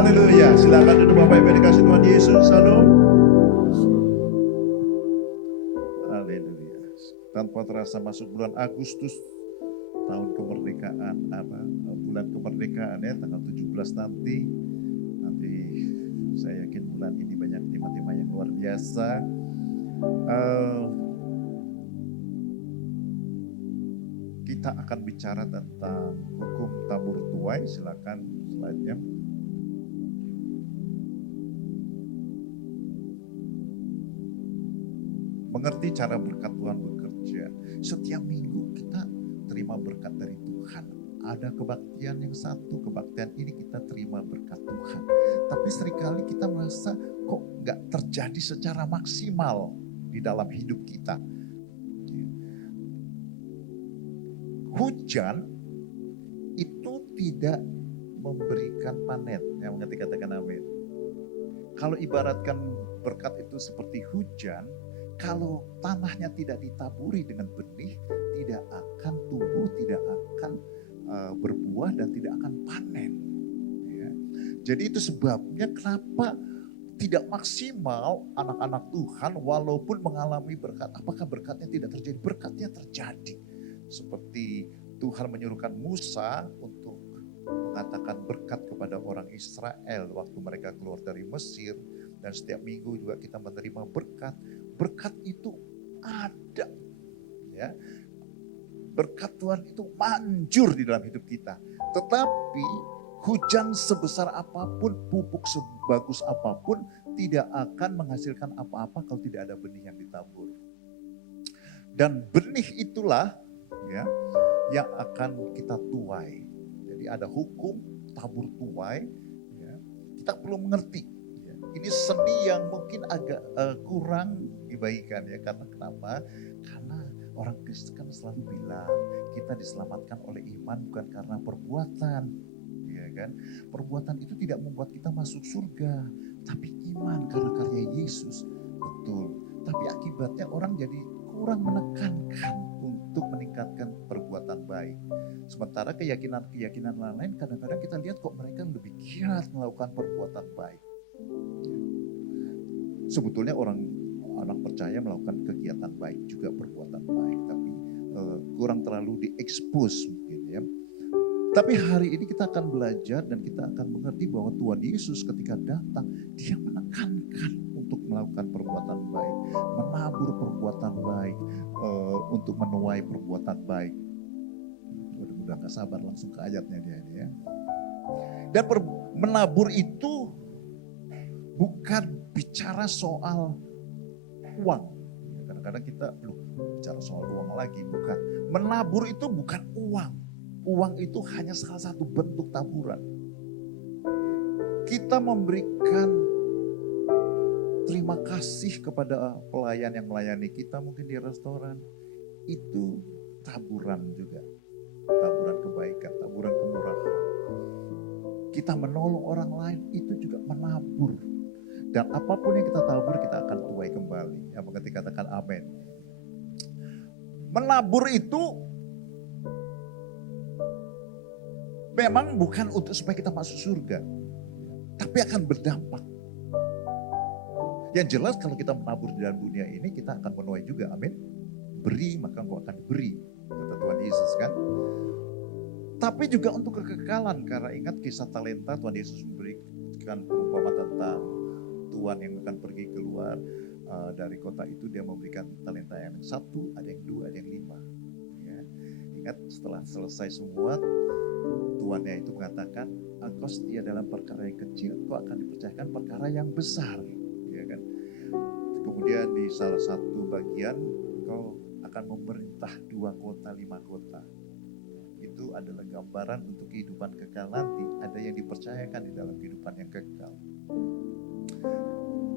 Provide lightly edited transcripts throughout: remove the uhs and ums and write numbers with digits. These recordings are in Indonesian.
Haleluya. Silakan duduk Bapak Ibu dikasih Tuhan Yesus. Shalom. Haleluya. Tanpa terasa masuk bulan Agustus, tahun kemerdekaan, bulan kemerdekaan ya, tanggal 17 nanti saya yakin bulan ini banyak tema-tema yang luar biasa. Kita akan bicara tentang hukum tabur tuai. Silakan slide-nya. Mengerti cara berkat Tuhan bekerja. Setiap minggu kita terima berkat dari Tuhan. Ada kebaktian yang satu, kebaktian ini kita terima berkat Tuhan. Tapi seringkali kita merasa kok gak terjadi secara maksimal di dalam hidup kita. Hujan itu tidak memberikan panen. Yang mengerti katakan amin. Kalau ibaratkan berkat itu seperti hujan, kalau tanahnya tidak ditaburi dengan benih, tidak akan tumbuh, tidak akan berbuah dan tidak akan panen. Ya. Jadi itu sebabnya kenapa tidak maksimal anak-anak Tuhan walaupun mengalami berkat. Apakah berkatnya tidak terjadi? Berkatnya terjadi. Seperti Tuhan menyuruhkan Musa untuk mengatakan berkat kepada orang Israel waktu mereka keluar dari Mesir. Dan setiap minggu juga kita menerima berkat. Berkat itu ada. Ya. Berkat Tuhan itu manjur di dalam hidup kita. Tetapi hujan sebesar apapun, pupuk sebagus apapun tidak akan menghasilkan apa-apa kalau tidak ada benih yang ditabur. Dan benih itulah ya yang akan kita tuai. Jadi ada hukum tabur tuai. Ya. Kita perlu mengerti. Ya. Ini seni yang mungkin agak kurang dibaikan ya. Karena kenapa? Karena orang Kristen kan selalu bilang kita diselamatkan oleh iman bukan karena perbuatan. Ya kan? Perbuatan itu tidak membuat kita masuk surga. Tapi iman karena karya Yesus. Betul. Tapi akibatnya orang jadi kurang menekankan untuk meningkatkan perbuatan baik. Sementara keyakinan-keyakinan lain kadang-kadang kita lihat kok mereka lebih giat melakukan perbuatan baik. Sebetulnya anak percaya melakukan kegiatan baik juga perbuatan baik, tapi kurang terlalu diekspos mungkin ya. Tapi hari ini kita akan belajar dan kita akan mengerti bahwa Tuhan Yesus ketika datang, dia menekankan untuk melakukan perbuatan baik, menabur perbuatan baik, untuk menuai perbuatan baik. Udah gak sabar langsung ke ayatnya dia ini ya. Dan menabur itu bukan bicara soal uang. Kadang-kadang kita bicara soal uang lagi, bukan. Menabur itu bukan uang. Uang itu hanya salah satu bentuk taburan. Kita memberikan terima kasih kepada pelayan yang melayani kita mungkin di restoran. Itu taburan juga. Taburan kebaikan, taburan kemurahan. Kita menolong orang lain itu juga menabur. Dan apapun yang kita tabur kita akan tuai kembali. Yang mengerti katakan amin. Menabur itu memang bukan untuk supaya kita masuk surga. Tapi akan berdampak. Yang jelas kalau kita menabur di dalam dunia ini kita akan menuai juga, amin. Beri maka engkau akan diberi, kata Tuhan Yesus kan. Tapi juga untuk kekekalan, karena ingat kisah talenta Tuhan Yesus memberikan perumpamaan tentang Tuhan yang akan pergi keluar dari kota itu, dia memberikan talenta yang satu, ada yang dua, ada yang lima. Ya. Ingat setelah selesai semua, tuannya itu mengatakan, engkau setia dalam perkara yang kecil, engkau akan dipercayakan perkara yang besar. Ya kan? Kemudian di salah satu bagian, engkau akan memerintah 2 kota, 5 kota. Itu adalah gambaran untuk kehidupan kekal nanti. Ada yang dipercayakan di dalam kehidupan yang kekal.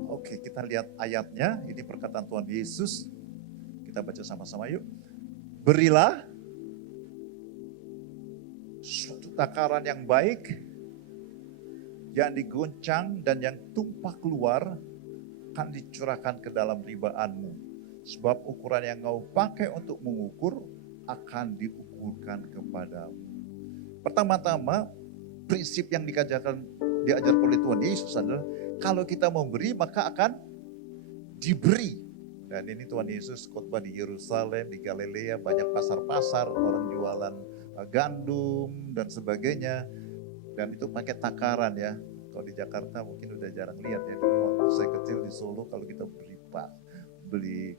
Oke, kita lihat ayatnya. Ini perkataan Tuhan Yesus. Kita baca sama-sama yuk. Berilah suatu takaran yang baik, yang digoncang dan yang tumpah keluar akan dicurahkan ke dalam ribaanmu. Sebab ukuran yang kau pakai untuk mengukur akan diukurkan kepadamu. Pertama-tama prinsip yang diajarkan oleh Tuhan Yesus adalah kalau kita memberi maka akan diberi. Dan ini Tuhan Yesus khotbah di Yerusalem, di Galilea, banyak pasar-pasar, orang jualan gandum dan sebagainya. Dan itu pakai takaran ya. Kalau di Jakarta mungkin udah jarang lihat ya. Dulu waktu saya kecil di Solo kalau kita beli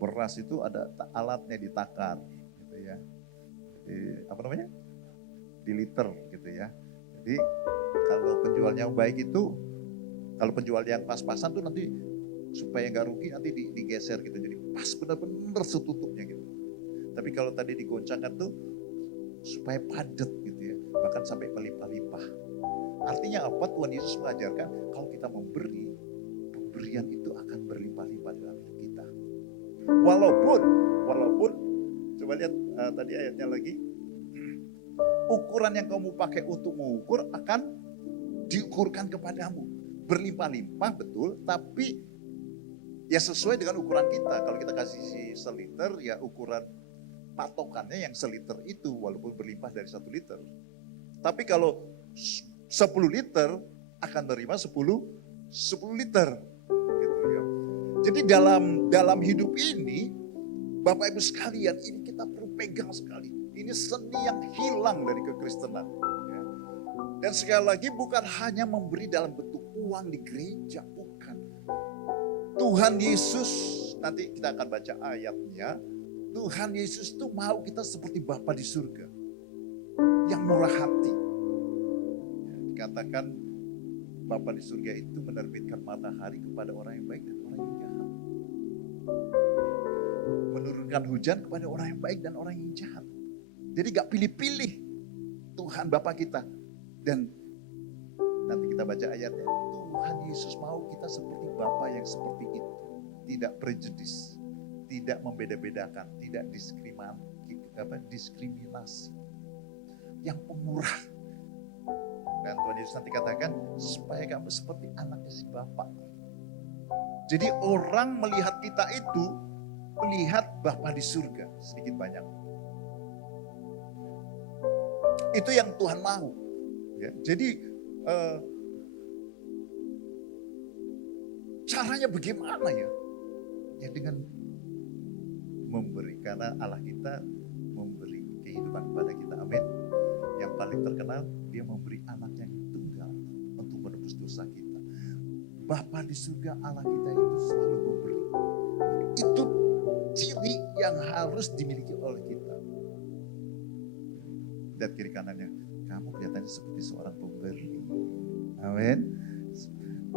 beras itu ada alatnya ditakar gitu ya. Apa namanya? Di liter gitu ya. Jadi kalau penjualnya baik itu, kalau penjual yang pas-pasan tuh nanti supaya nggak rugi nanti digeser gitu. Jadi pas benar-benar setutupnya gitu. Tapi kalau tadi digoncangkan tuh supaya padat gitu ya. Bahkan sampai melimpah-limpah. Artinya apa? Tuhan Yesus mengajarkan kalau kita memberi, pemberian itu akan berlimpah-limpah dalam hidup kita. Walaupun coba lihat tadi ayatnya lagi. Ukuran yang kamu pakai untuk mengukur akan diukurkan kepadamu. Berlimpah-limpah betul, tapi ya sesuai dengan ukuran kita. Kalau kita kasih seliter, ya ukuran patokannya yang seliter itu, walaupun berlimpah dari 1 liter. Tapi kalau 10 liter, akan menerima 10 liter. Gitu ya. Jadi dalam hidup ini, Bapak Ibu sekalian, ini kita perlu pegang sekali. Ini seni yang hilang dari kekristenan. Ya. Dan sekali lagi bukan hanya memberi dalam bentuk uang di gereja, bukan. Tuhan Yesus, nanti kita akan baca ayatnya. Tuhan Yesus itu mau kita seperti Bapa di surga. Yang murah hati. Ya, dikatakan Bapa di surga itu menerbitkan matahari kepada orang yang baik dan orang yang jahat. Menurunkan hujan kepada orang yang baik dan orang yang jahat. Jadi gak pilih-pilih Tuhan Bapa kita. Dan nanti kita baca ayatnya. Tuhan Yesus mau kita seperti Bapa yang seperti itu. Tidak prejudis. Tidak membeda-bedakan. Tidak diskriminasi. Yang pemurah. Dan Tuhan Yesus nanti katakan supaya kamu seperti anaknya si Bapa. Jadi orang melihat kita itu melihat Bapa di surga sedikit banyak. Itu yang Tuhan mau. Ya, jadi caranya bagaimana ya? Ya dengan memberi, karena Allah kita memberi kehidupan kepada kita. Amin. Yang paling terkenal, dia memberi anak yang tunggal untuk menebus dosa kita. Bapa di surga Allah kita itu selalu memberi. Itu ciri yang harus dimiliki oleh kita. Lihat kiri kanannya, kamu kelihatannya seperti seorang pemberi. Amin.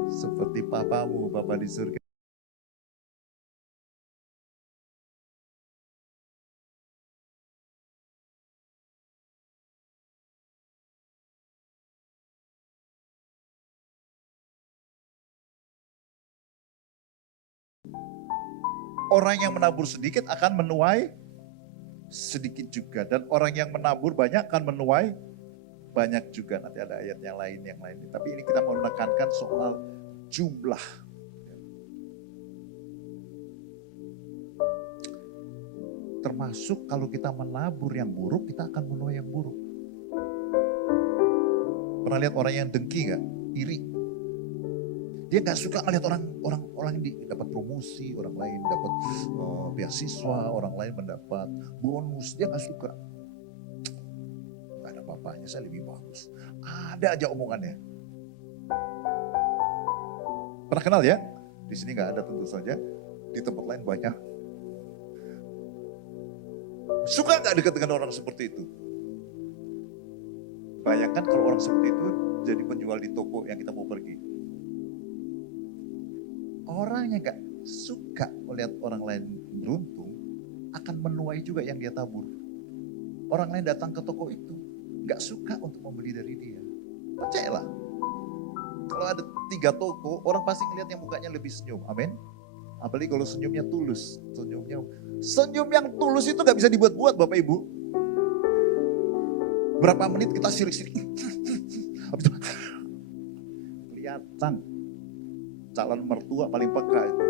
Seperti papamu, Bapa di surga. Orang yang menabur sedikit akan menuai sedikit juga. Dan orang yang menabur banyak akan menuai banyak juga. Nanti ada ayat yang lain. Tapi ini kita mau menekankan soal jumlah. Termasuk kalau kita menabur yang buruk, kita akan menuai yang buruk. Pernah lihat orang yang dengki gak? Iri. Dia gak suka ngeliat orang yang dapat promosi, orang lain dapat beasiswa, orang lain mendapat bonus. Dia gak suka. Gak ada apa-apanya, saya lebih bagus. Ada aja omongannya. Pernah kenal ya? Di sini gak ada tentu saja. Di tempat lain banyak. Suka gak dekat dengan orang seperti itu? Bayangkan kalau orang seperti itu jadi penjual di toko yang kita mau pergi. Orang yang gak suka melihat orang lain beruntung akan menuai juga yang dia tabur. Orang lain datang ke toko itu gak suka untuk membeli dari dia. Percayalah. Kalau ada 3 toko, orang pasti ngelihat yang mukanya lebih senyum. Amin. Apalagi kalau senyumnya tulus. Senyum yang tulus itu gak bisa dibuat-buat Bapak Ibu. Berapa menit kita sirik-sirik. Kelihatan. Calon mertua paling peka itu.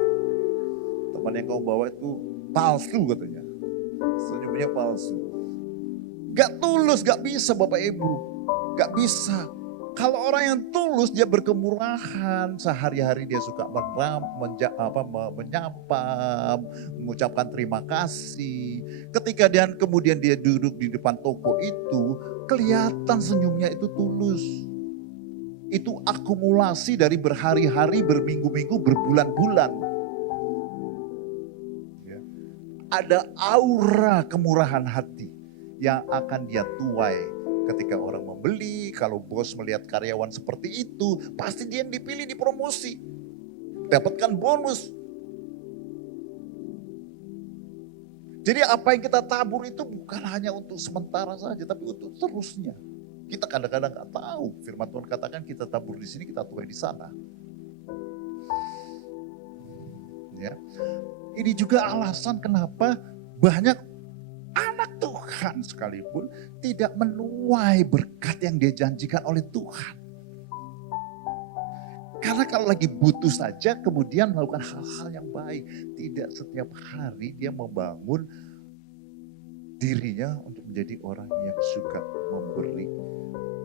Teman yang kau bawa itu palsu katanya. Senyumnya palsu. Gak tulus, gak bisa Bapak Ibu. Gak bisa. Kalau orang yang tulus dia berkemurahan, sehari-hari dia suka menyapa, mengucapkan terima kasih. Ketika dia kemudian dia duduk di depan toko itu, kelihatan senyumnya itu tulus. Itu akumulasi dari berhari-hari, berminggu-minggu, berbulan-bulan. Ya. Ada aura kemurahan hati yang akan dia tuai. Ketika orang membeli, kalau bos melihat karyawan seperti itu, pasti dia yang dipilih, dipromosi. Dapatkan bonus. Jadi apa yang kita tabur itu bukan hanya untuk sementara saja, tapi untuk terusnya. Kita kadang-kadang gak tahu, firman Tuhan katakan kita tabur di sini, kita tuai di sana. Ya. Ini juga alasan kenapa banyak anak Tuhan sekalipun tidak menuai berkat yang dia janjikan oleh Tuhan. Karena kalau lagi butuh saja kemudian melakukan hal-hal yang baik. Tidak setiap hari dia membangun dirinya untuk menjadi orang yang suka memberi.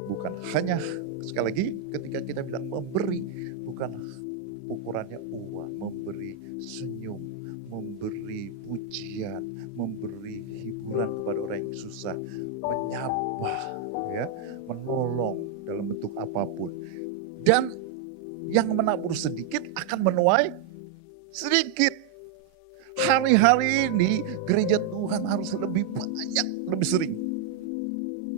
Bukan hanya, sekali lagi ketika kita bilang memberi, bukan ukurannya uang, memberi senyum, memberi pujian, memberi hiburan kepada orang yang susah, menyapa, ya, menolong dalam bentuk apapun. Dan yang menabur sedikit akan menuai sedikit. Hari-hari ini gereja Tuhan harus lebih banyak, lebih sering.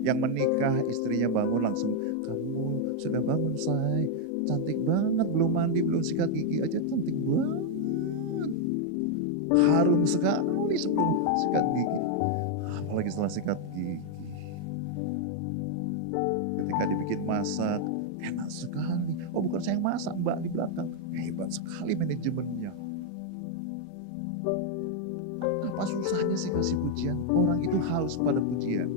Yang menikah istrinya bangun langsung, kamu sudah bangun say, cantik banget, belum mandi, belum sikat gigi aja cantik banget. Harum sekali sebelum sikat gigi. Apalagi setelah sikat gigi. Ketika dibikin masak, enak sekali. Oh bukan saya yang masak, Mbak di belakang. Hebat sekali manajemennya. Apa susahnya sih kasih pujian? Orang itu haus pada pujian.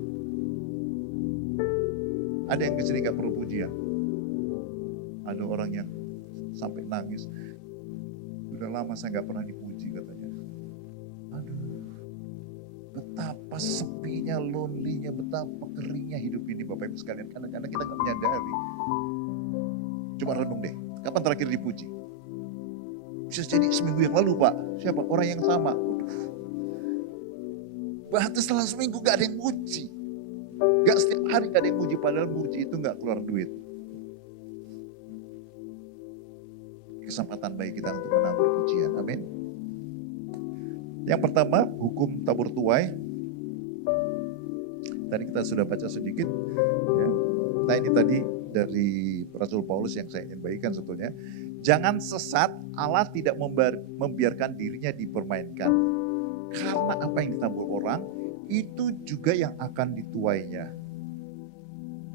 Ada yang kesini gak perlu pujian. Ada orang yang sampai nangis. Udah lama saya gak pernah dipuji katanya. Aduh, betapa sepinya, lonely-nya, betapa keringnya hidup ini Bapak Ibu sekalian. Kadang-kadang kita gak menyadari. Coba renung deh, kapan terakhir dipuji? Bisa jadi seminggu yang lalu Pak. Siapa? Orang yang sama. Bahkan setelah seminggu gak ada yang muji. Gak setiap hari gak ada yang muji, padahal muji itu gak keluar duit. Kesempatan bagi kita untuk menabur pujian, amin. Yang pertama, hukum tabur tuai. Tadi kita sudah baca sedikit. Ya. Nah ini tadi dari Rasul Paulus yang saya ingin bagikan sebetulnya. Jangan sesat, Allah tidak membiarkan dirinya dipermainkan. Karena apa yang ditabur orang, itu juga yang akan dituainya.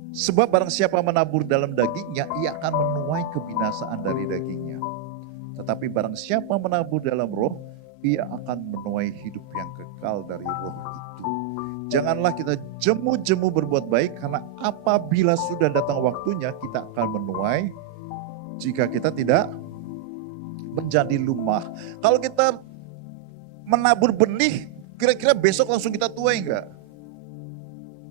Sebab barang siapa menabur dalam dagingnya, ia akan menuai kebinasaan dari dagingnya. Tetapi barang siapa menabur dalam roh, ia akan menuai hidup yang kekal dari roh itu. Janganlah kita jemu-jemu berbuat baik, karena apabila sudah datang waktunya, kita akan menuai jika kita tidak menjadi lumah. Kalau kita menabur benih, kira-kira besok langsung kita tuai enggak?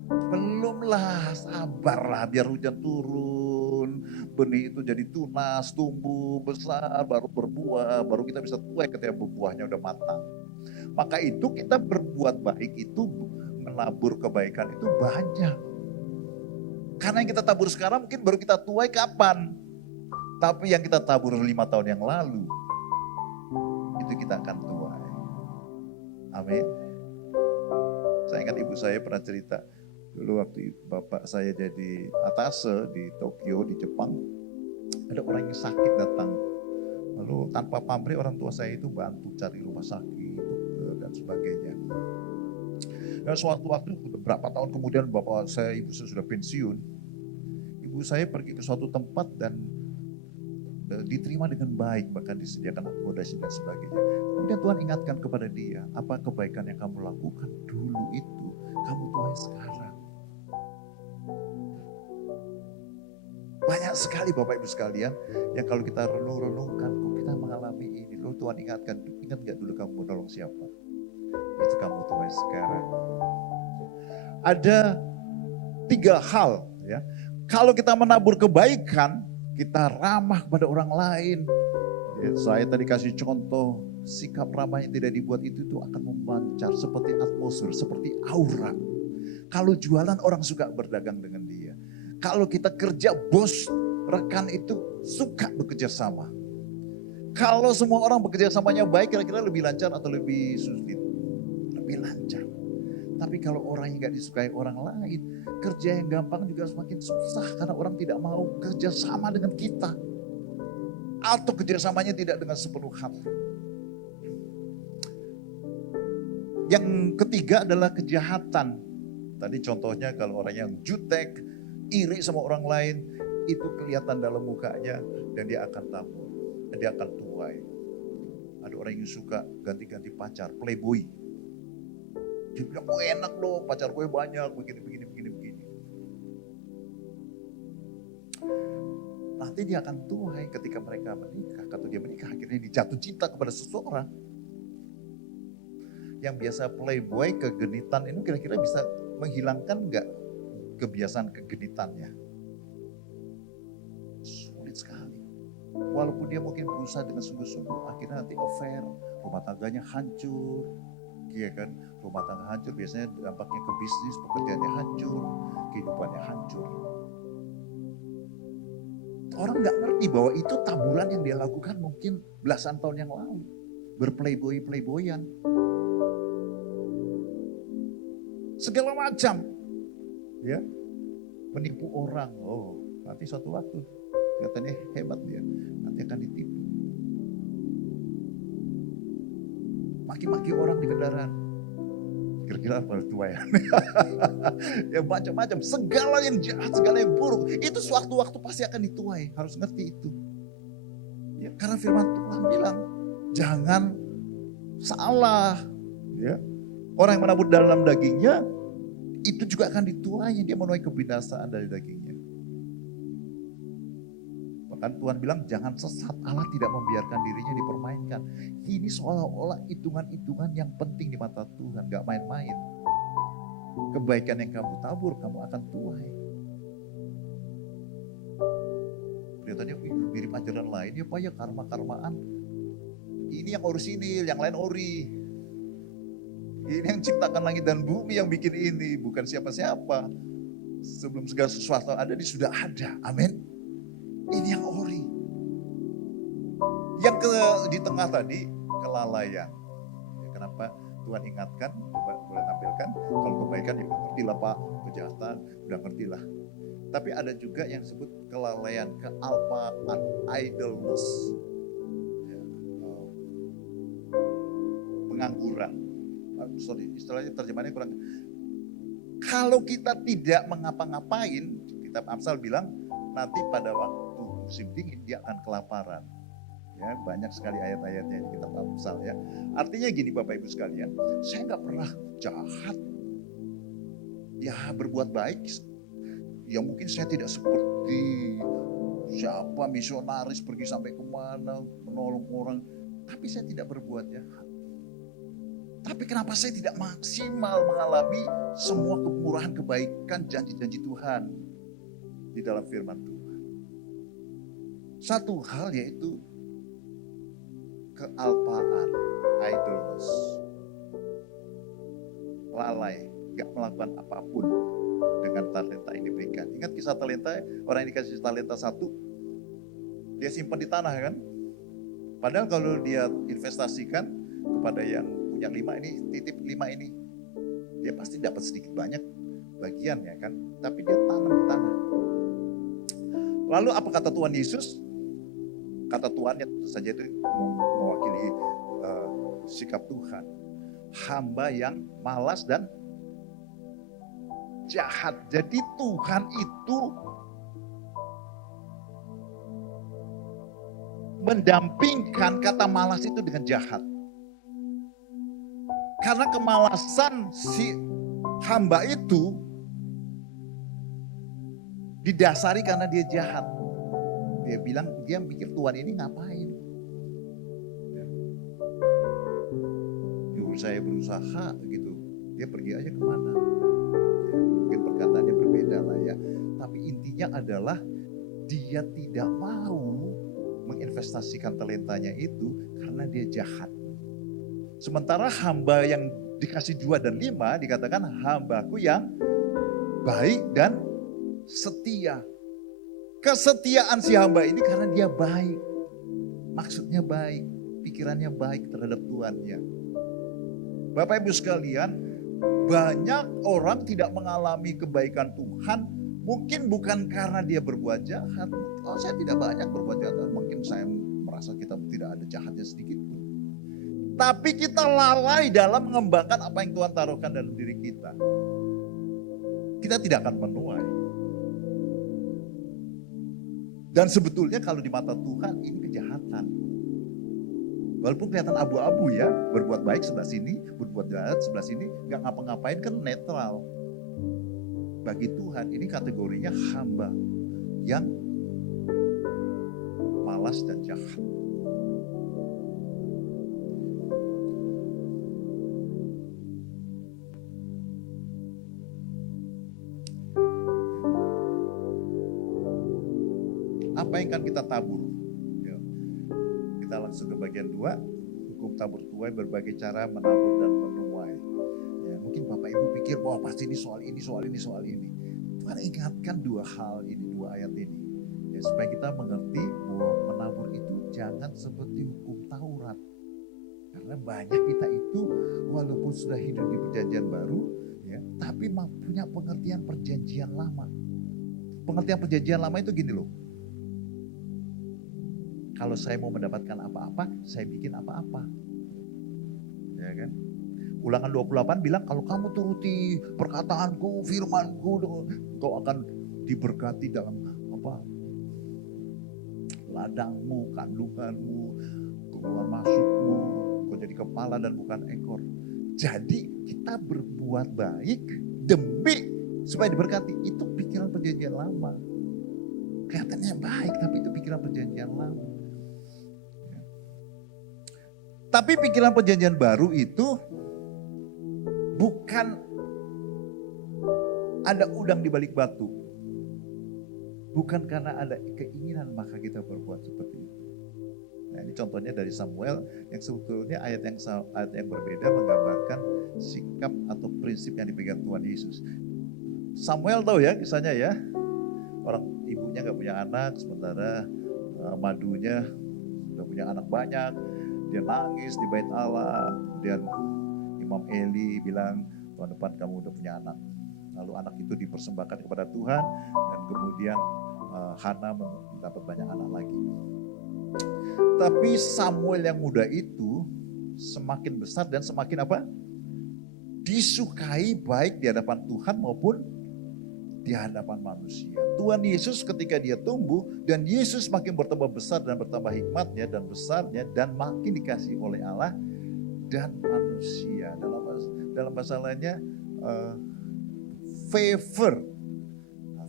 Belumlah, sabarlah biar hujan turun. Benih itu jadi tunas, tumbuh, besar, baru berbuah. Baru kita bisa tuai ketika buahnya udah matang. Maka itu kita berbuat baik itu, menabur kebaikan itu banyak. Karena yang kita tabur sekarang mungkin baru kita tuai kapan? Tapi yang kita tabur 5 tahun yang lalu, itu kita akan tuai. Amin. Saya ingat ibu saya pernah cerita, dulu waktu bapak saya jadi atase di Tokyo, di Jepang, ada orang yang sakit datang. Lalu tanpa pamrih orang tua saya itu bantu cari rumah sakit, dokter, dan sebagainya. Dan suatu waktu beberapa tahun kemudian bapak saya, ibu saya sudah pensiun. Ibu saya pergi ke suatu tempat dan diterima dengan baik, bahkan disediakan akomodasi dan sebagainya. Kemudian Tuhan ingatkan kepada dia, apa kebaikan yang kamu lakukan dulu itu, kamu tuai sekarang. Banyak sekali Bapak Ibu sekalian, yang kalau kita renung-renungkan, kok kita mengalami ini. Lalu Tuhan ingatkan, ingat gak dulu kamu menolong siapa? Itu kamu tuai sekarang. Ada 3 hal ya. Kalau kita menabur kebaikan, kita ramah kepada orang lain. Ya, saya tadi kasih contoh, sikap ramah yang tidak dibuat itu akan memancar seperti atmosfer, seperti aura. Kalau jualan orang suka berdagang dengan dia. Kalau kita kerja, bos, rekan itu suka bekerja sama. Kalau semua orang bekerja samanya baik, kira-kira lebih lancar atau lebih sulit? Lebih lancar. Tapi kalau orang yang gak disukai orang lain, kerja yang gampang juga semakin susah karena orang tidak mau kerja sama dengan kita. Atau kerjasamanya tidak dengan sepenuh hati. Yang ketiga adalah kejahatan. Tadi contohnya kalau orang yang jutek, iri sama orang lain, itu kelihatan dalam mukanya dan dia akan tabur. Dan dia akan tuai. Ada orang yang suka ganti-ganti pacar, playboy. Dia bilang, oh enak loh, pacar gue banyak, begini. Nanti dia akan tuai ketika mereka menikah. Atau dia menikah, akhirnya dijatuh cinta kepada seseorang. Yang biasa playboy, kegenitan ini kira-kira bisa menghilangkan enggak kebiasaan kegenitannya? Sulit sekali. Walaupun dia mungkin berusaha dengan sungguh-sungguh, akhirnya nanti affair, rumah tangganya hancur. Iya kan, rumah tangga hancur biasanya dampaknya ke bisnis, pekerjaannya hancur, kehidupannya hancur. Orang nggak ngerti bahwa itu taburan yang dia lakukan mungkin belasan tahun yang lalu. Berplayboyan. Segala macam. Ya, menipu orang. Oh, nanti suatu waktu katanya hebat dia, nanti akan ditipu. Maki-maki orang di kendaraan. Kira-kira apa tua ya? Ya macam-macam, segala yang jahat, segala yang buruk, itu sewaktu-waktu pasti akan dituai. Harus ngerti itu. Ya, karena firman Tuhan bilang, jangan salah. Ya. Orang yang menabur dalam dagingnya, itu juga akan dituai. Dia menuai kebinasaan dari dagingnya. Bahkan Tuhan bilang, jangan sesat, Allah tidak membiarkan dirinya dipermainkan. Ini seolah-olah hitungan-hitungan yang penting di mata Tuhan, gak main-main. Kebaikan yang kamu tabur, kamu akan tuai. Kelihatannya mirip ajaran lain, ya Pak ya karma-karmaan. Ini yang orisinil, yang lain ori. Ini yang ciptakan langit dan bumi yang bikin ini, bukan siapa-siapa. Sebelum segala sesuatu ada, dia sudah ada. Amin. Ini yang ori. Yang di tengah tadi, kelalaian. Ya, kenapa Tuhan ingatkan, coba boleh tampilkan. Kalau kebaikan ya ngertilah Pak, kejahatan, udah ngertilah. Tapi ada juga yang disebut kelalaian, kealpaan, idleness. Ya, pengangguran. Sorry, istilahnya terjemahannya kurang. Kalau kita tidak mengapa-ngapain, kitab Amsal bilang, nanti pada waktu musim dingin dia akan kelaparan. Ya, banyak sekali ayat-ayatnya di kitab Amsal ya. Artinya gini Bapak Ibu sekalian, saya nggak pernah jahat. Ya berbuat baik. Ya mungkin saya tidak seperti siapa misionaris pergi sampai kemana menolong orang. Tapi saya tidak berbuat jahat. Tapi kenapa saya tidak maksimal mengalami semua kemurahan, kebaikan, janji-janji Tuhan di dalam firman Tuhan. Satu hal yaitu kealpaan, idleness, lalai, gak melakukan apapun dengan talenta yang diberikan. Ingat kisah talenta, orang yang dikasih talenta 1, dia simpan di tanah kan. Padahal kalau dia investasikan kepada yang punya 5 ini, titip 5 ini, dia pasti dapat sedikit banyak bagiannya kan. Tapi dia tanam di tanah. Lalu apa kata Tuhan Yesus? Kata Tuhan yang tentu saja itu mewakili sikap Tuhan. Hamba yang malas dan jahat. Jadi Tuhan itu mendampingkan kata malas itu dengan jahat. Karena kemalasan si hamba itu didasari karena dia jahat. Dia bilang, dia mikir Tuhan ini ngapain? Ya. Saya berusaha gitu, dia pergi aja kemana? Ya, mungkin perkataannya berbeda lah ya. Tapi intinya Dampaknya adalah dia tidak mau menginvestasikan talentanya itu karena dia jahat. Sementara hamba yang dikasih 2 dan 5 dikatakan hambaku yang baik dan setia. Kesetiaan si hamba ini karena dia baik. Maksudnya baik, pikirannya baik terhadap Tuhannya. Bapak Ibu sekalian, banyak orang tidak mengalami kebaikan Tuhan, mungkin bukan karena dia berbuat jahat. Oh, saya tidak banyak berbuat jahat, mungkin saya merasa kita tidak ada jahatnya sedikit pun. Tapi kita lalai dalam mengembangkan apa yang Tuhan taruhkan dalam diri kita. Kita tidak akan menuai. Dan sebetulnya kalau di mata Tuhan ini kejahatan. Walaupun kelihatan abu-abu ya, berbuat baik sebelah sini, berbuat jahat sebelah sini, gak ngapa-ngapain kan netral. Bagi Tuhan ini kategorinya hamba yang malas dan jahat. Apa yang akan kita tabur? Kita langsung ke bagian 2, hukum tabur tuai, berbagai cara menabur dan menuai. Ya, mungkin Bapak Ibu pikir bahwa pasti ini soal ini. Tuhan ingatkan 2 hal ini, 2 ayat ini. Ya, supaya kita mengerti bahwa menabur itu jangan seperti hukum Taurat. Karena banyak kita itu walaupun sudah hidup di perjanjian baru, ya, tapi punya pengertian perjanjian lama. Pengertian perjanjian lama itu gini loh. Kalau saya mau mendapatkan apa-apa, saya bikin apa-apa. Ya kan? Ulangan 28 bilang kalau kamu turuti perkataanku, firmanku, kau akan diberkati dalam ladangmu, kandunganmu, keluar masukmu, kau jadi kepala dan bukan ekor. Jadi kita berbuat baik demi supaya diberkati. Itu pikiran perjanjian lama. Kelihatannya baik, tapi itu pikiran perjanjian lama. Tapi pikiran perjanjian baru itu bukan ada udang di balik batu. Bukan karena ada keinginan maka kita berbuat seperti itu. Nah, ini contohnya dari Samuel yang sebetulnya ayat yang berbeda menggambarkan sikap atau prinsip yang dipegang Tuhan Yesus. Samuel tahu ya kisahnya ya. Orang ibunya gak punya anak, sementara madunya sudah punya anak banyak. Dia nangis di bait Allah, kemudian Imam Eli bilang, tahun depan kamu udah punya anak. Lalu anak itu dipersembahkan kepada Tuhan, dan kemudian Hana mendapat banyak anak lagi. Tapi Samuel yang muda itu semakin besar dan semakin apa? Disukai baik di hadapan Tuhan maupun di hadapan manusia. Tuhan Yesus ketika dia tumbuh dan Yesus makin bertambah besar dan bertambah hikmatnya dan besarnya dan makin dikasih oleh Allah dan manusia. Dalam bahasa lainnya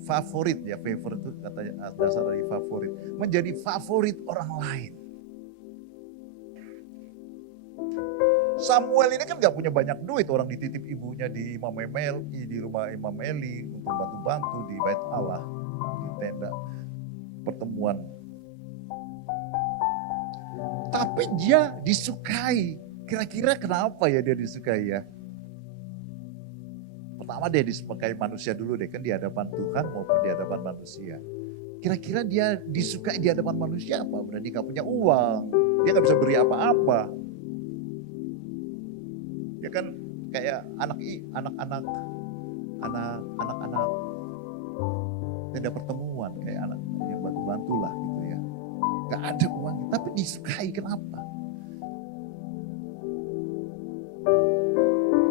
favorit ya, favor itu katanya dasar dari favorit, menjadi favorit orang lain. Samuel ini kan gak punya banyak duit, orang dititip ibunya di rumah Imam Eli untuk bantu-bantu di bait Allah, di tenda pertemuan. Tapi dia disukai. Kira-kira kenapa ya dia disukai ya? Pertama dia disukai manusia dulu deh, kan di hadapan Tuhan maupun di hadapan manusia. Kira-kira dia disukai di hadapan manusia apa? Berarti gak punya uang, dia gak bisa beri apa-apa. Ya kan kayak anak-anak tenda pertemuan, kayak anak yang bantu-bantu lah gitu ya. Gak ada uang, tapi disukai. Kenapa?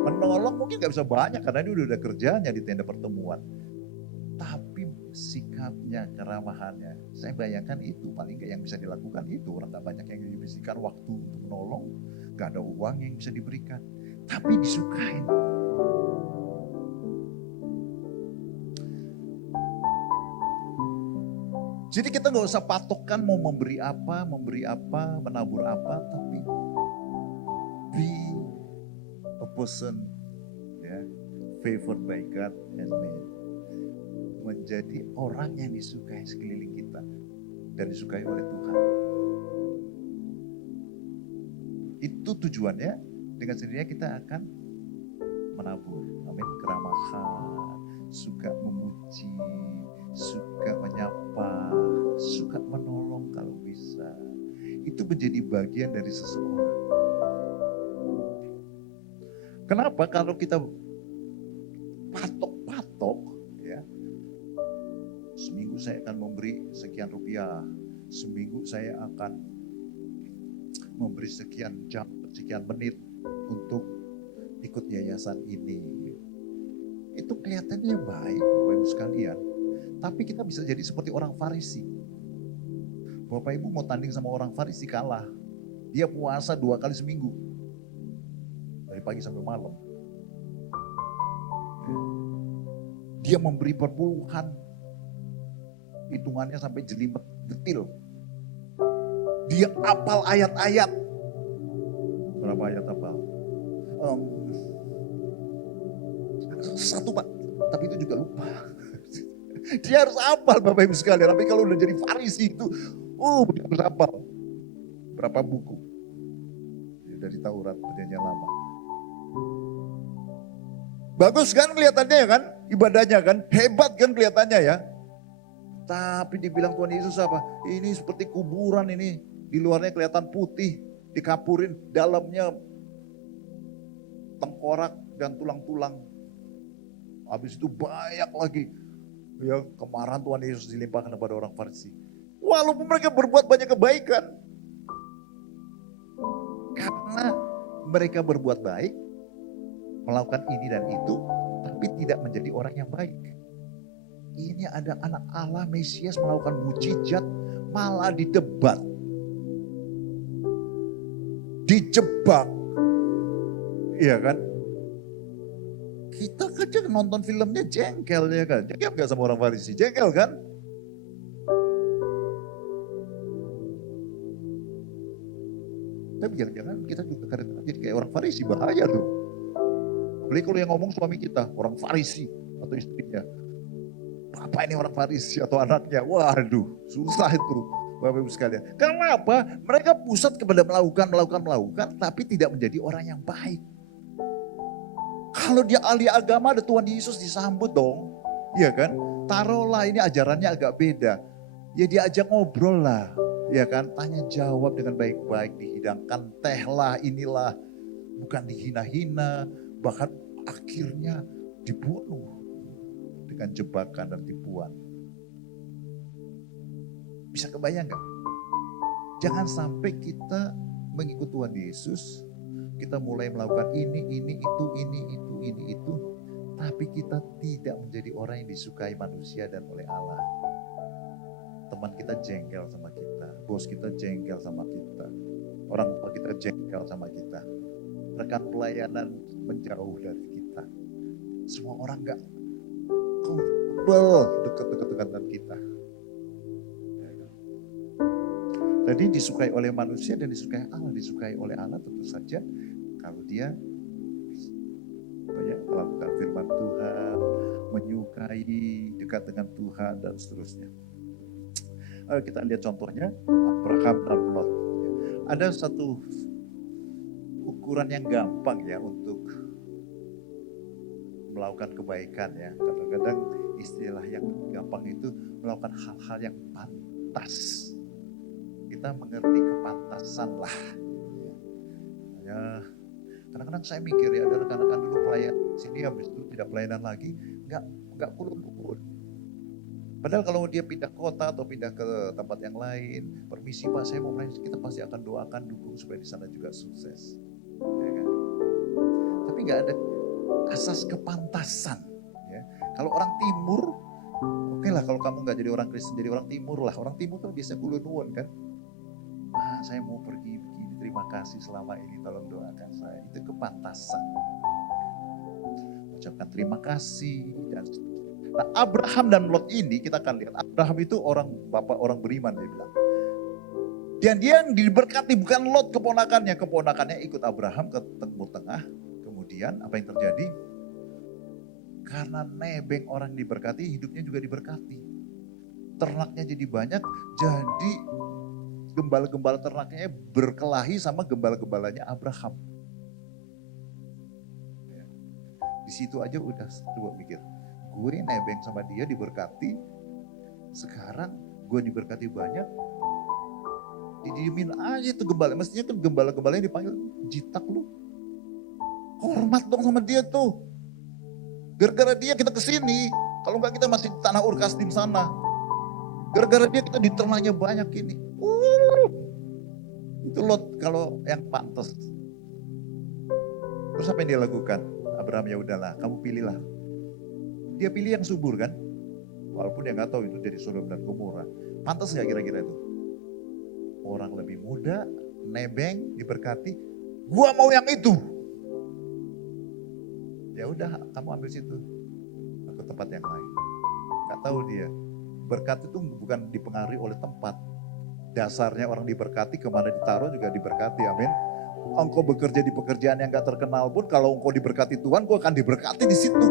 Menolong mungkin gak bisa banyak karena dia udah kerjanya di tenda pertemuan. Tapi sikapnya, keramahannya, saya bayangkan itu paling gak yang bisa dilakukan itu. Orang gak banyak yang diberikan waktu untuk menolong, gak ada uang yang bisa diberikan. Tapi disukai. Jadi kita gak usah patokkan mau memberi apa, menabur apa, tapi be a person, ya, favored by God and man. menjadi orang yang disukai sekeliling kita dan disukai oleh Tuhan. Itu tujuannya, dengan sendirinya kita akan menabur. Amin. Keramahan, suka memuji, suka menyapa, suka menolong kalau bisa. Itu menjadi bagian dari seseorang. Kenapa? Kalau kita patok-patok, ya, seminggu saya akan memberi sekian rupiah, seminggu saya akan memberi sekian jam, sekian menit untuk ikut yayasan ini. Itu kelihatannya baik, Bapak Ibu sekalian. Tapi kita bisa jadi seperti orang Farisi. Bapak Ibu mau tanding sama orang Farisi, kalah. Dia puasa 2 kali seminggu. Dari pagi sampai malam. Dia memberi perpuluhan. Hitungannya sampai jelimet detil. Dia hafal ayat-ayat. Berapa ayat hafal? 1 Pak. Tapi itu juga lupa. Dia harus hafal Bapak Ibu sekalian. Tapi kalau udah jadi Farisi itu, dia harus hafal. Berapa buku? Dari Taurat, Perjanjian Lama. Bagus kan kelihatannya kan? Ibadahnya kan? Hebat kan kelihatannya ya? Tapi dibilang Tuhan Yesus apa? Ini seperti kuburan ini. Di luarnya kelihatan putih, dikapurin, dalamnya tengkorak dan tulang-tulang. Habis itu banyak lagi. Ya, kemarahan Tuhan Yesus dilimpahkan kepada orang Farisi. Walaupun mereka berbuat banyak kebaikan. Karena mereka berbuat baik, melakukan ini dan itu, tapi tidak menjadi orang yang baik. Ini ada anak Allah, Mesias melakukan mujizat, malah didebat. Dijebak. Iya kan? Kita aja nonton filmnya jengkel ya kan? Jengkel gak sama orang Farisi? Jengkel kan? Tapi jangan-jangan kita juga kadang-kadang jadi kayak orang Farisi, bahaya tuh. Apalagi kalau yang ngomong suami kita, orang Farisi atau istrinya. Bapak ini orang Farisi atau anaknya, waduh susah itu Bapak Ibu sekalian. Kenapa? Mereka pusat kepada melakukan, tapi tidak menjadi orang yang baik. Kalau dia ahli agama, ada Tuhan Yesus disambut dong. Iya kan? Taruhlah ini ajarannya agak beda. Ya diajak ngobrol lah. Ya kan? Tanya jawab dengan baik-baik. Dihidangkan teh lah, inilah. Bukan dihina-hina. Bahkan akhirnya dibunuh. Dengan jebakan dan tipuan. Bisa kebayang gak? Jangan sampai kita mengikut Tuhan Yesus. Kita mulai melakukan ini, itu. Tapi kita tidak menjadi orang yang disukai manusia dan oleh Allah. Teman kita jengkel sama kita. Bos kita jengkel sama kita. Orang tua kita jengkel sama kita. Rekan pelayanan menjauh dari kita. Semua orang gak comfortable dekat-dekat dengan kita. Jadi disukai oleh manusia dan disukai Allah. Disukai oleh Allah tentu saja kalau dia melakukan firman Tuhan, menyukai, dekat dengan Tuhan dan seterusnya. Ayo kita lihat contohnya Abraham dan Lot. Ada satu ukuran yang gampang ya untuk melakukan kebaikan ya. Kadang-kadang istilah yang gampang itu melakukan hal-hal yang pantas. Kita mengerti kepantasan lah. Ya, kadang-kadang saya mikir ya, ada rekan-rekan dulu pelayan sini, habis itu tidak pelayanan lagi, nggak kulun-kulun. Padahal kalau dia pindah kota atau pindah ke tempat yang lain, permisi Pak, saya mau pelayan, kita pasti akan doakan, dukung supaya di sana juga sukses. Ya kan? Tapi nggak ada asas kepantasan. Ya. Kalau orang Timur, oke lah kalau kamu nggak jadi orang Kristen, jadi orang Timur lah. Orang Timur kan biasa kulun-kulun kan. Pak, saya mau pergi begini, terima kasih selama ini, tolong doakan saya. Itu kepantasan. Ucapkan terima kasih. Nah, Abraham dan Lot ini kita akan lihat. Abraham itu bapak orang beriman, dia bilang. Dan dia yang diberkati bukan Lot keponakannya. Keponakannya ikut Abraham ke Timur Tengah. Kemudian apa yang terjadi? Karena nebeng orang diberkati, hidupnya juga diberkati. Ternaknya jadi banyak, jadi gembala-gembala ternaknya berkelahi sama gembala-gembalanya Abraham. Ya. Di situ aja udah coba mikir, gue nebeng sama dia diberkati, sekarang gue diberkati banyak, didiemin aja tuh gembala. Mestinya kan gembala-gembalanya dipanggil, jitak lu. Hormat dong sama dia tuh. Gara-gara dia kita kesini, kalau enggak kita masih di tanah Ur-Kasdim sana. Gara-gara dia kita di ternaknya banyak ini. Itu Lot kalau yang pantas. Terus apa yang dia lakukan? Abraham, ya udahlah, kamu pilihlah. Dia pilih yang subur kan? Walaupun dia nggak tahu itu dari Sodom dan Gomora. Pantas nggak kira-kira itu? Orang lebih muda, nebeng, diberkati. Gua mau yang itu. Ya udah, kamu ambil situ. Ke tempat yang lain. Gak tahu dia. Berkat itu bukan dipengaruhi oleh tempat. Dasarnya orang diberkati, kemana ditaruh juga diberkati, amin. Engkau bekerja di pekerjaan yang gak terkenal pun, kalau engkau diberkati Tuhan, engkau akan diberkati di situ.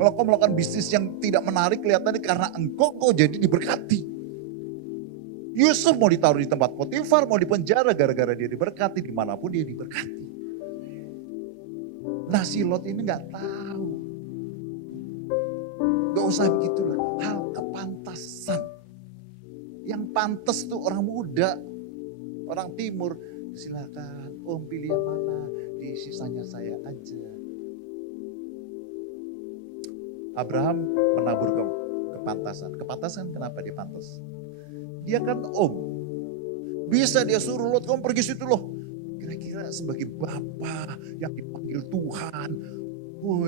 Kalau engkau melakukan bisnis yang tidak menarik, kelihatannya karena engkau jadi diberkati. Yusuf mau ditaruh di tempat Potifar, mau di penjara gara-gara dia diberkati, dimanapun dia diberkati. Nah si Lot ini gak tahu. Gak usah begitulah, hal kepantasan. Yang pantas tuh orang muda, orang timur. Silakan, om pilih yang mana, di sisanya saya aja. Abraham menabur kepantasan. Kepantasan kenapa dia pantas? Dia kan om. Bisa dia suruh Lot, kamu pergi situ loh. Kira-kira sebagai bapa yang dipanggil Tuhan,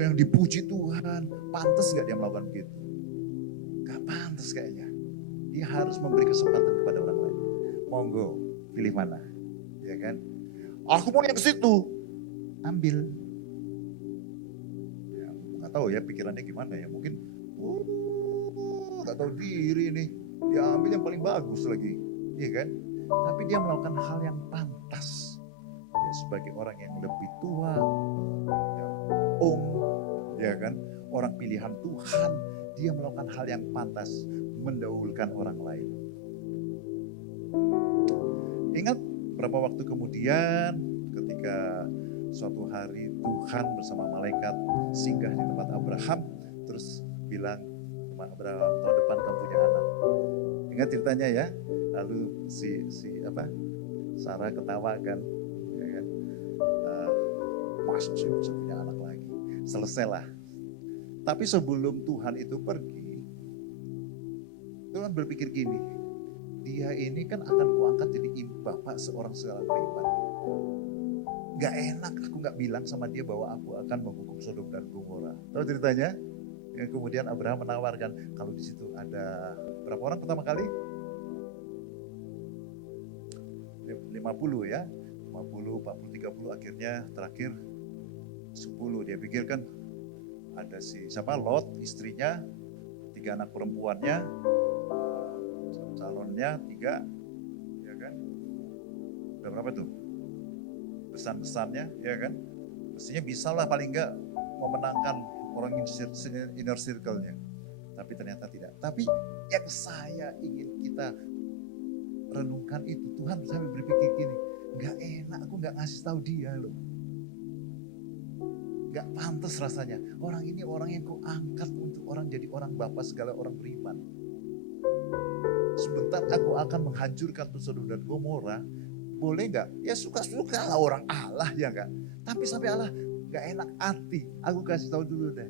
yang dipuji Tuhan, pantas gak dia melakukan begitu? Gak pantas kayaknya. Dia harus memberi kesempatan kepada orang lain. Monggo, pilih mana? Ya kan? Aku mau yang ke situ. Ambil. Ya, gak tahu ya pikirannya gimana ya. Mungkin, gak tahu diri nih. Dia ambil yang paling bagus lagi. Iya kan? Tapi dia melakukan hal yang pantas. Sebagai orang yang lebih tua, ya, ya kan, orang pilihan Tuhan, dia melakukan hal yang pantas, mendahulukan orang lain. Ingat berapa waktu kemudian ketika suatu hari Tuhan bersama malaikat singgah di tempat Abraham, terus bilang sama Abraham, tahun depan kamu punya anak. Ingat ceritanya ya, lalu Sarah ketawa kan. Masa saya bisa punya anak lagi. Selesailah. Tapi sebelum Tuhan itu pergi, Tuhan berpikir gini, dia ini kan akan kuangkat jadi bapak seorang beriman. Gak enak aku gak bilang sama dia bahwa aku akan menghukum Sodom dan Gomora. Tahu ceritanya? Yang kemudian Abraham menawarkan, kalau di situ ada berapa orang pertama kali? 50 ya. 50, 40, 30 akhirnya terakhir 10. Dia pikirkan ada siapa Lot, istrinya, 3 anak perempuannya, calonnya 3, ya kan? Udah berapa tuh? Besan-besannya, ya kan? Mestinya bisa lah paling enggak memenangkan orang inner circle-nya. Tapi ternyata tidak. Tapi yang saya ingin kita renungkan itu, Tuhan sampai berpikir gini, gak enak aku gak ngasih tahu dia loh. Gak pantas rasanya. Orang ini orang yang kau angkat untuk orang jadi orang bapa segala orang beriman. Sebentar aku akan menghancurkan Sodom dan Gomora. Boleh gak? Ya suka-suka lah orang Allah ya gak? Tapi sampai Allah gak enak hati. Aku kasih tahu dulu deh.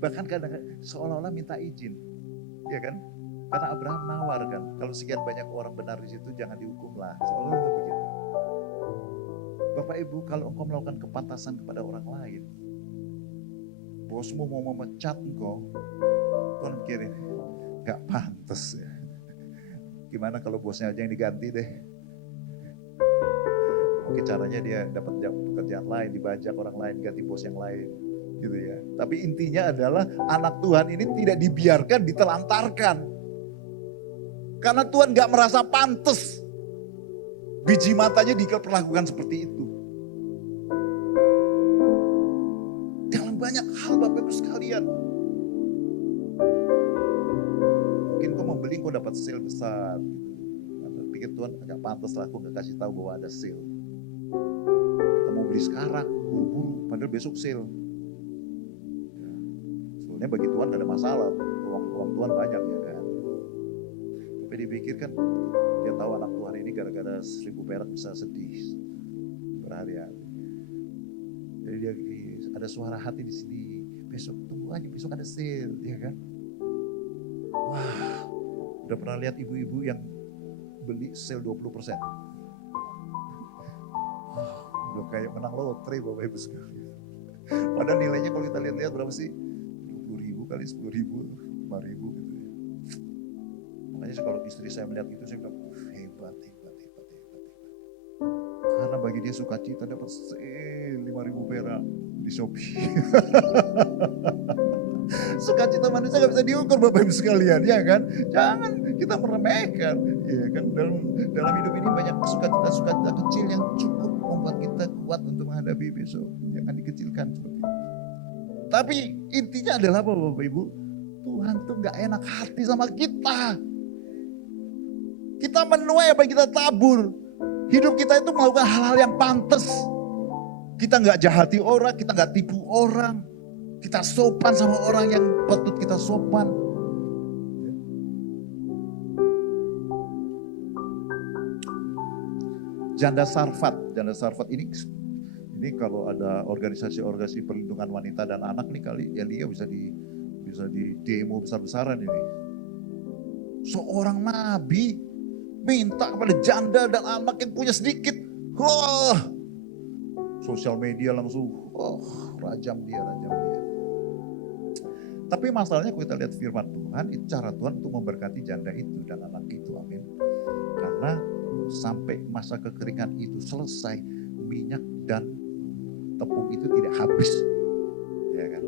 Bahkan kadang-kadang seolah-olah minta izin. Ya kan? Karena Abraham nawar kan. Kalau sekian banyak orang benar di situ jangan dihukum lah. Seolah-olah begitu. Bapak Ibu, kalau engkau melakukan kepantasan kepada orang lain, bosmu mau memecat engkau, kau mikirin, gak pantas ya. Gimana kalau bosnya aja yang diganti deh. Mungkin caranya dia dapat pekerjaan lain, dibajak orang lain, ganti bos yang lain. Gitu ya. Tapi intinya adalah anak Tuhan ini tidak dibiarkan ditelantarkan. Karena Tuhan gak merasa pantas. Biji matanya diperlakukan seperti itu. Dalam dalam banyak hal Bapak Ibu sekalian. Mungkin kau membeli kau dapat sale besar. Pikir Tuhan agak pantas lah aku gak kasih tahu bahwa ada sale. Kita mau beli sekarang, buru-buru, padahal besok sale. Sebenarnya bagi Tuhan gak ada masalah, uang Tuhan banyak ya kan. Tapi dipikirkan, dia tahu anak Tuhan ini gara-gara 1.000 perak bisa sedih berhari-hari. Jadi dia ada suara hati di sini, besok tunggu aja, besok ada sale, ya kan. Wah, udah pernah lihat ibu-ibu yang beli sale 20%. Udah kayak menang lotre Bapak Ibu sekalian. Padahal nilainya kalau kita lihat-lihat berapa sih? 20.000 kali 10.000, 5.000 gitu ya. Makanya kalau istri saya melihat itu saya bilang, hebat. Karena bagi dia sukacita dapat sale 5.000 perak di Shopee. Sukacita manusia gak bisa diukur Bapak Ibu sekalian, ya kan? Jangan kita meremehkan, ya kan? Dalam hidup ini banyak sukacita kecil yang cukup membuat kita kuat untuk menghadapi besok. Jangan dikecilkan seperti itu. Tapi intinya adalah apa Bapak Ibu? Tuhan tuh gak enak hati sama kita. Kita menuai apa yang kita tabur. Hidup kita itu melakukan hal-hal yang pantas. Kita gak jahati orang, kita gak tipu orang. Kita sopan sama orang yang patut kita sopan. Janda Sarfat ini kalau ada organisasi perlindungan wanita dan anak nih kali Elia bisa di demo besar-besaran ini. Seorang nabi minta kepada janda dan anak yang punya sedikit. Sosial media langsung rajam dia. Tapi masalahnya kalau kita lihat firman Tuhan, itu cara Tuhan untuk memberkati janda itu dan anak itu, amin. Karena sampai masa kekeringan itu selesai, minyak dan tepung itu tidak habis. Ya kan?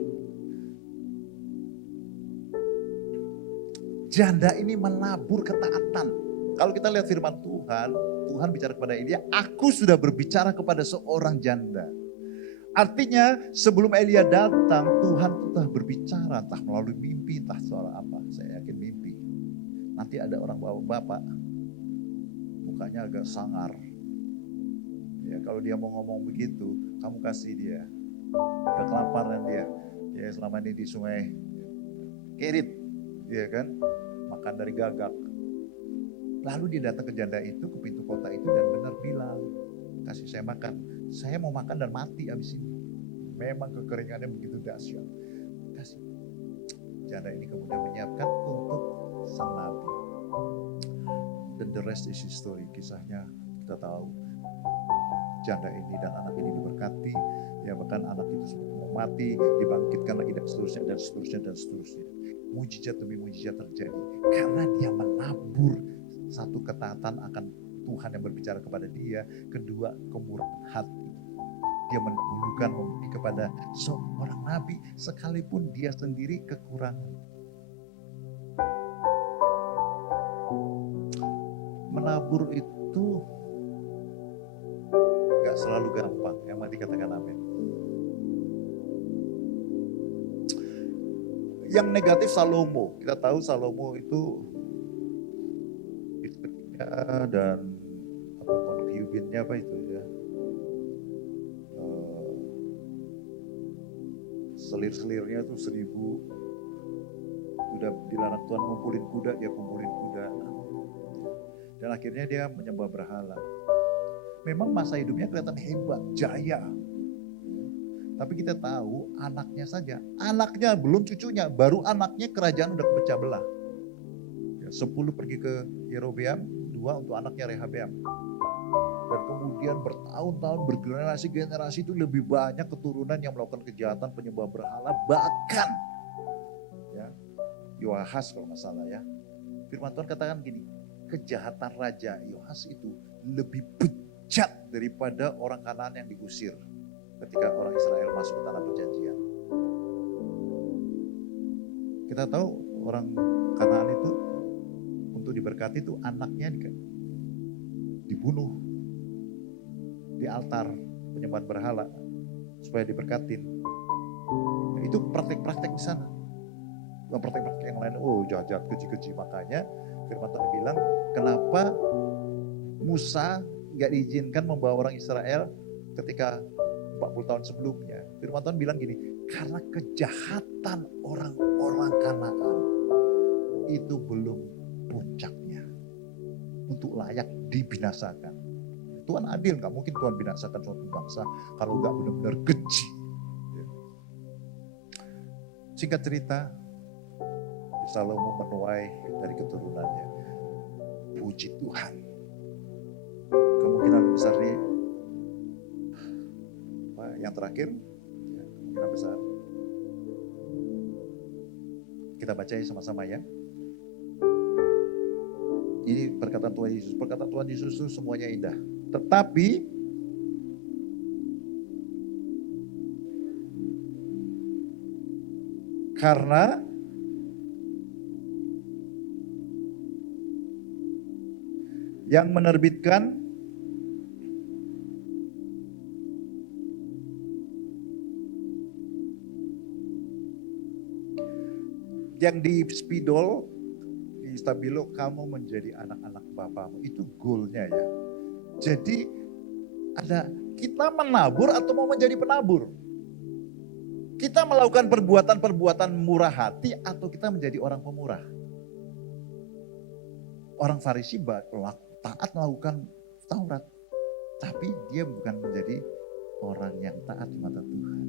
Janda ini menabur ketaatan. Kalau kita lihat firman Tuhan, Tuhan bicara kepada Elia, aku sudah berbicara kepada seorang janda. Artinya sebelum Elia datang, Tuhan sudah berbicara entah melalui mimpi, entah suara apa. Saya yakin mimpi. Nanti ada orang bapak, mukanya agak sangar. Ya, kalau dia mau ngomong begitu, kamu kasih dia. Gak kelaparan dia. Ya selama ini di sungai Kerit, ya kan, makan dari gagak. Lalu dia datang ke janda itu, ke pintu kota itu dan benar bilang, kasih saya makan. Saya mau makan dan mati abis ini. Memang kekeringannya begitu dahsyat. Kasih. Janda ini kemudian menyiapkan untuk sang nabi. Dan the rest is history. Kisahnya kita tahu. Janda ini dan anak ini diberkati. Ya bahkan anak itu mau mati, dibangkitkan lagi dan seterusnya. Mujizat demi mujizat terjadi. Karena dia menabur satu ketaatan akan Tuhan yang berbicara kepada dia. Kedua, kemurahan hati. Dia mendahulukan memberi kepada seorang nabi sekalipun dia sendiri kekurangan. Menabur itu gak selalu gampang. Yang mati katakan amin. Yang negatif Salomo. Kita tahu Salomo itu istrinya dan concubine-nya apa itu ya. Selir-selirnya tuh 1.000. Udah dilarang Tuhan ngumpulin kuda, dia kumpulin kuda. Dan akhirnya dia menyembah berhala. Memang masa hidupnya kelihatan hebat, jaya. Tapi kita tahu anaknya saja. Anaknya belum cucunya, baru anaknya kerajaan udah pecah belah. 10 pergi ke Yerobeam, 2 untuk anaknya Rehabeam. Dan kemudian bertahun-tahun bergenerasi itu lebih banyak keturunan yang melakukan kejahatan penyembah berhala. Bahkan ya, Yoahas kalau nggak salah ya. Firman Tuhan katakan gini, kejahatan Raja Yoahas itu lebih bejat daripada orang Kanaan yang diusir ketika orang Israel masuk ke tanah perjanjian. Kita tahu orang Kanaan itu untuk diberkati itu anaknya dibunuh di altar penyembahan berhala supaya diberkatin. Itu praktek-praktek di sana. Bukan praktek-praktek yang lain, jahat-jahat, keji-keji. Makanya firman Tuhan bilang, kenapa Musa gak diizinkan membawa orang Israel ketika 40 tahun sebelumnya. Firman Tuhan bilang gini, karena kejahatan orang-orang Kanaan itu belum puncaknya untuk layak dibinasakan. Tuhan adil, gak mungkin Tuhan binasakan suatu bangsa kalau gak benar-benar keji. Singkat cerita, Salomo menuai dari keturunannya. Puji Tuhan. Kemungkinan besar nih, yang terakhir, kemungkinan besar. Kita baca sama-sama ya. Ini perkataan Tuhan Yesus. Perkataan Tuhan Yesus itu semuanya indah. Tetapi karena yang menerbitkan yang di spidol, di stabilo, kamu menjadi anak-anak Bapamu. Itu goalnya ya. Jadi ada kita menabur atau mau menjadi penabur. Kita melakukan perbuatan-perbuatan murah hati atau kita menjadi orang pemurah. Orang Farisi taat melakukan Taurat. Tapi dia bukan menjadi orang yang taat di mata Tuhan.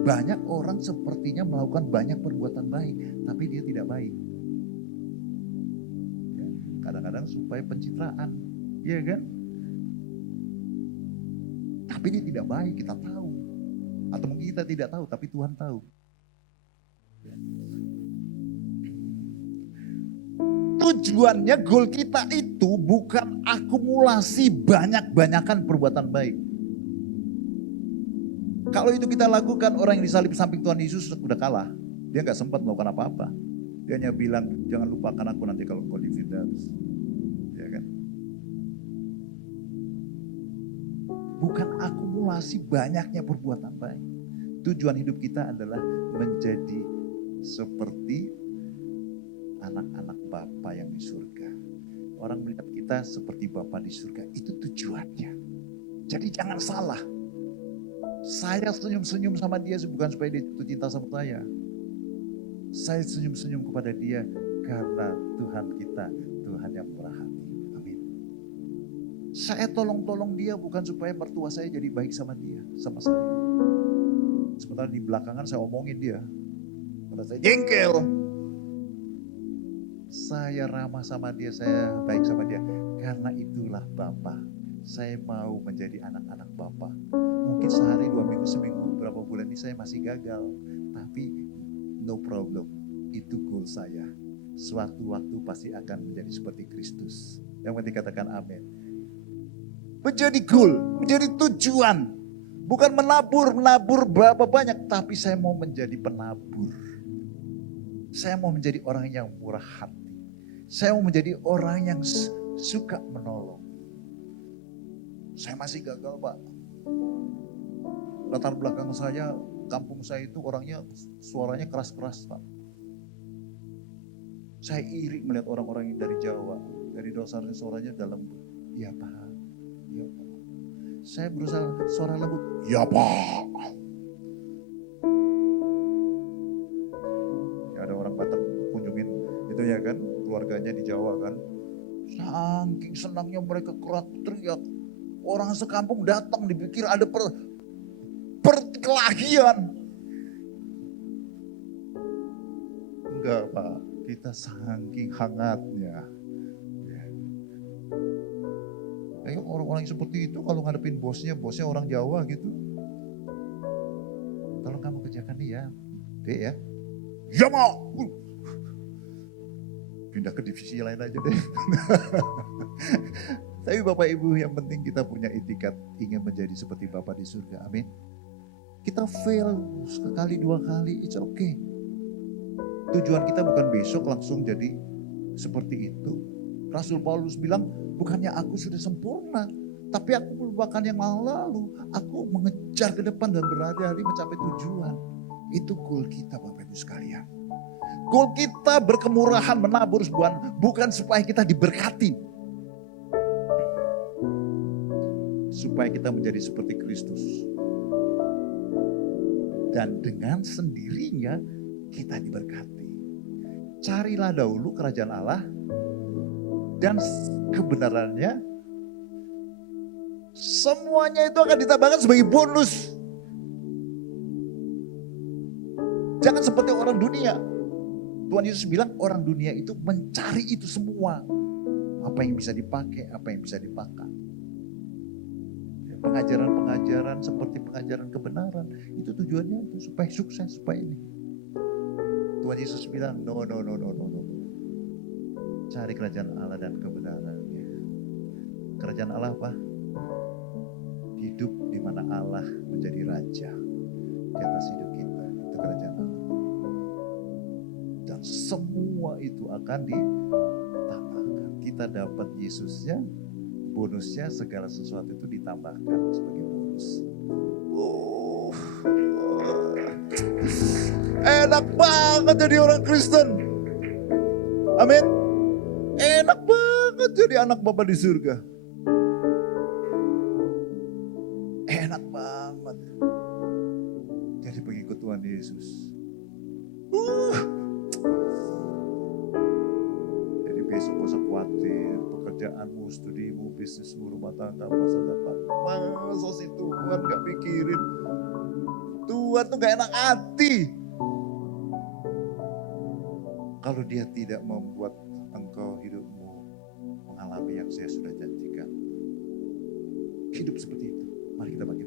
Banyak orang sepertinya melakukan banyak perbuatan baik, tapi dia tidak baik. Ya, kadang-kadang supaya pencitraan, ya kan? Tapi dia tidak baik, kita tahu. Atau mungkin kita tidak tahu, tapi Tuhan tahu. Ya. Tujuannya, goal kita itu bukan akumulasi banyak-banyakan perbuatan baik. Kalau itu kita lakukan, orang yang disalib samping Tuhan Yesus sudah kalah. Dia gak sempat melakukan apa-apa. Dia hanya bilang, jangan lupakan aku nanti kalau kau di Firdaus. Ya kan? Bukan akumulasi banyaknya perbuatan baik. Tujuan hidup kita adalah menjadi seperti anak-anak Bapa yang di surga. Orang melihat kita seperti Bapa di surga, itu tujuannya. Jadi jangan salah. Saya senyum-senyum sama dia bukan supaya dia jatuh cinta sama saya. Saya senyum-senyum kepada dia karena Tuhan kita, Tuhan yang murah hati. Amin. Saya tolong-tolong dia bukan supaya mertua saya jadi baik sama dia, sama saya. Sementara di belakangan saya omongin dia. Karena saya jengkel. Saya ramah sama dia, saya baik sama dia. Karena itulah Bapa. Saya mau menjadi anak-anak Bapa. Mungkin sehari, 2 minggu, seminggu, berapa bulan ini saya masih gagal. Tapi no problem, itu goal saya. Suatu waktu pasti akan menjadi seperti Kristus. Yang penting katakan amin. Menjadi goal, menjadi tujuan. Bukan menabur berapa banyak, tapi saya mau menjadi penabur. Saya mau menjadi orang yang murah hati. Saya mau menjadi orang yang suka menolong. Saya masih gagal, Pak. Latar belakang saya, kampung saya itu orangnya suaranya keras-keras, Pak. Saya iri melihat orang-orang yang dari Jawa, dari dasarnya suaranya dalam, ya Pak, ya Pak. Saya berusaha suara lembut, ya Pak. Ya, ada orang Batak kunjungin itu ya kan, keluarganya di Jawa kan. Saking senangnya mereka teriak. Orang sekampung datang dipikir ada perkelahian. Enggak Pak, kita saking hangatnya. Kayak orang-orang yang seperti itu kalau ngadepin bosnya orang Jawa gitu. Tolong kamu kerjakan nih ya, Dek ya. Ya mau. Pindah ke divisi lain aja deh. Tapi Bapak Ibu yang penting kita punya itikat ingin menjadi seperti Bapa di surga. Amin. Kita fail sekali 2 kali, it's okay. Tujuan kita bukan besok langsung jadi seperti itu. Rasul Paulus bilang, bukannya aku sudah sempurna, tapi aku melupakan yang lalu. Aku mengejar ke depan dan berhari-hari mencapai tujuan. Itu goal kita Bapak Ibu sekalian. Goal kita berkemurahan menabur bukan supaya kita diberkati. Supaya kita menjadi seperti Kristus. Dan dengan sendirinya kita diberkati. Carilah dahulu kerajaan Allah dan kebenarannya. Semuanya itu akan ditambahkan sebagai bonus. Jangan seperti orang dunia. Tuhan Yesus bilang orang dunia itu mencari itu semua. Apa yang bisa dipakai, apa yang bisa dipakai. Pengajaran-pengajaran seperti pengajaran kebenaran. Itu tujuannya itu supaya sukses, supaya ini. Tuhan Yesus bilang, no. Cari kerajaan Allah dan kebenaran. Kerajaan Allah apa? Hidup di mana Allah menjadi raja di atas hidup kita. Itu kerajaan Allah. Dan semua itu akan ditambahkan. Kita dapat Yesusnya, bonusnya segala sesuatu itu ditambahkan sebagai bonus. Enak banget jadi orang Kristen. Amin. Enak banget jadi anak Bapa di surga. Enak banget jadi pengikut Tuhan Yesus. Jadi besok gak usah khawatir, pekerjaanmu, studimu, bisnismu, rumah tangga, masa depan. Masa sih Tuhan gak pikirin? Tuhan tuh gak enak hati. Kalau dia tidak membuat engkau hidupmu mengalami yang saya sudah janjikan. Hidup seperti itu. Mari kita bagi